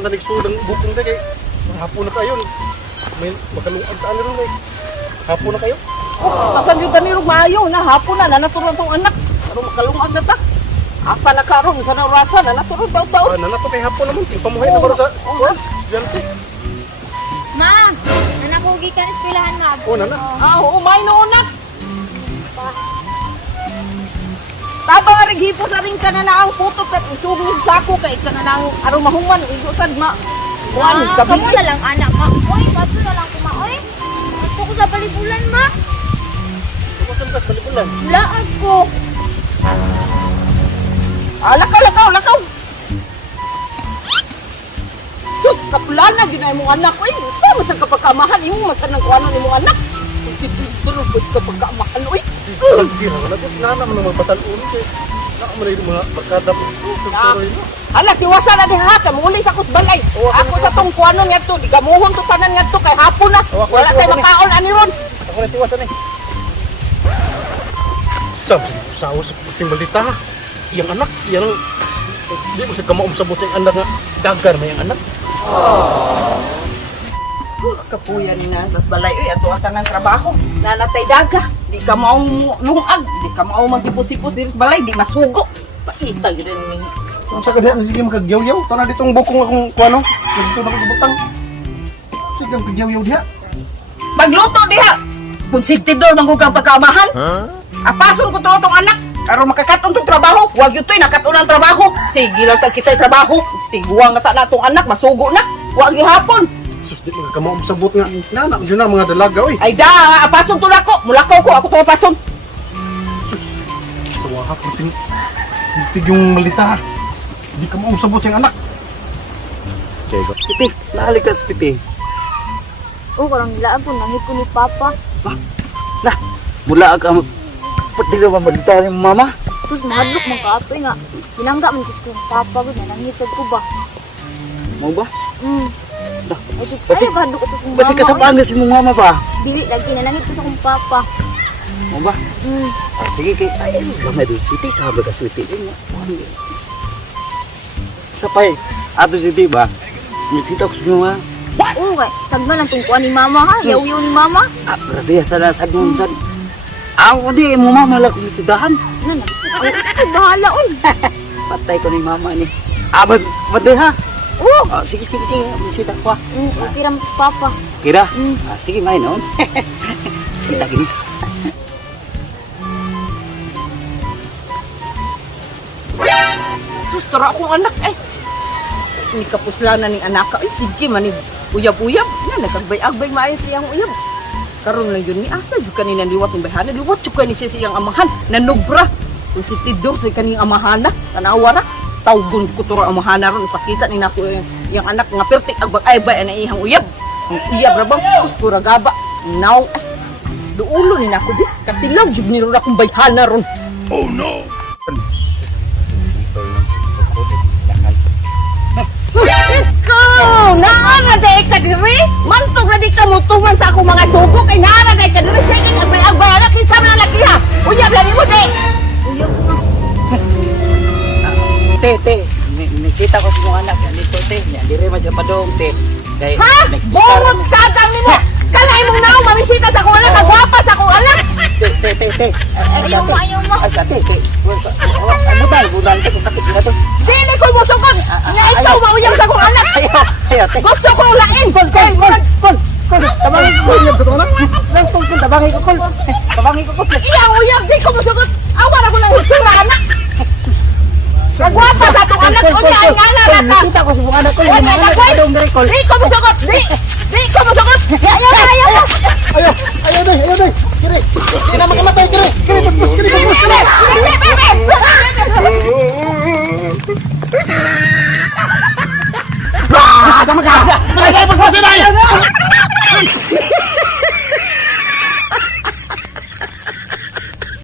Tanan tanig sudan bukong kay hapon na kayo. May makalungag taan ron kay. Hapon na kayo. Kasan yung ganirong maayo na hapon na naturon tong anak. Ano makalungag na ta? Asa na karon sa narasa na naturon daw. Nanato kay hapon naman. Pamuhay na baro sa sports. Estudyante. Ma, nanakugi ka na eskwelahan, ma. Nana. Umay no anak. Taba nga rin hipo sa rin ka na ang putot at usungin sako kay ka na ang arumahuman. Igusan ma. Juan, Kamu na lang, anak, ma. Oy, bato na lang ko, ma. Oy, bato ko sa baligulan, ma. Kumasan ka sa balikulan? Laan ko. Lakaw. Sus, kapulana yun na imong anak. Uy, sama sa kapagkamahan. Imong masanang kuano ni imong anak. Kung si Tudor, ba't kapagkamahan, uy. Sagdi na wala. Nana mo naman batalon kay. Naka mo na yung mga barkada mo. Hala, tiwasa na din ha. Kamuli sa kusbalay. Ako sa tong kuano nga to. Di gamuhon to tanan nga to. Kay hapon na. Wala tayo makaon, ani ron. Ako na tiwasan eh. Sabi ko sa ako sa puting balita ha. Iyang anak, iyang... Di mo sa kamaom sa buting anak nga. Dagar na yung anak. Kapuya ni na. Tas balay, uy, ato ata ng trabaho. Nanatay daga. Di ka maong lungag. Di ka maong magdipos-sipos diri sa balay. Di masugo. Paitag rin ni. Ang sa kanya, sige magagyaw-yaw. Ito na ditong bukong akong kuano. Dito na kagibutang. Sige magagyaw-yaw diha. Magluto diha. Kung sintidor manggugang pagkaamahan. Apason ko to itong anak. Karo makakaton tong trabaho. Huwag yun to'y nakatunan trabaho. Sige lang tag kita'y trabaho. Tiguang na ta na itong anak. Masugo na. Huwag yung hapon. Sus, di mga kamaom sa but nga. Nana, dyan na mga dalaga, oy. Ay da, apason to na ko. Mulakaw ko. Ako to apason. Sa wahak, buting yung malita ha. Di ka maom sa but siyang anak. Diego. Siti, nahalik ka sa Siti. Oh, karang nilaan po, nangit ko ni Papa. Nah, mula ka pati na mamalita ni mama. Terus mahadlok mga kaapoy nga. Pinangga man kasi kong Papa ko, nangit ko ba? Mau ba? Dah. Ay, bahadlok ito kong mama. Kasi kasapaan ka si mong mama pa. Dili lagi, nangit ko sa kong Papa. Mau ba? Sige kay ay gamay do Siti sabi ka Siti. Sapay, ato Siti ba? Misita ko semua. Oo, kay sagma lang tong kuha ni Mama ha. Yaw-yaw ni Mama. Berarti ya sana sadung sad. Ako di mo mama la ko misitahan. Ay, bahala on. Patay ko ni mama ni. Abas, patay ha. Oo. Sige, misita ko. Okay ra mo sa Papa. Kira? Sige, main on. Sita gini. Sus, tara akong anak eh. Ni kapuslanan ning anak ka. Ay, sige man ni uyab-uyab. Na, nagagbay-agbay maayon siyang uyab. Karon lang yun ni asa. Yung kanina liwat ng bayhana. Liwat yung kanina siyang amahan. Nanubra. Kung si Tidor sa kaning amahana. Tanawa na. Tawgon ko turo amahana ron. Ipakita ni nako yung anak nga pertik. Agbag-aybay na ihang uyab. Ang uyab ra bang. Sus, pura gaba. Now, ay. Duulo ni nako di. Katilaw. Jug ni ron akong bayhana ron. Oh no! Ikaw! Naara day ka diri? Mantog na di ka mutuman sa akong mga sugo kay naara day ka diri. Sige, agbay-agbay. Anak, kinsa man ang laki ha? Uyab lang mo, day! Uyab nga. Te, nisita ko sa mga anak yan dito, te. Yan, dire man siya padong, te. Kay, Ha? Bungot ka kang nimo! Kalay mong nao, mamisita sa akong anak, kagwapa sa akong anak! Te. Ayaw mo, ayaw mo. Asa, te. Budal, te, sakit na to. Dili ko mo sugod! Nga ikaw mauyab sa akong anak! Ayaw, te. Gusto ko ulain! Kol, tabangin ko, uyab sa anak. Lang, kol, tabangin ko, kol. Iyang uyab, di ko mo sugod! Awan ako lang hitsura anak! Kagwapa sa akong anak! Unya, ay nga ka! Nisita ko sa mga anak ko. Wala na, koy! Di ko mo sugod! Di ko mo sugod! Ayaw! Ayaw day! Kiri! Kiri na makamatay, kiri! Sama ka! Malagay mo sa sinay!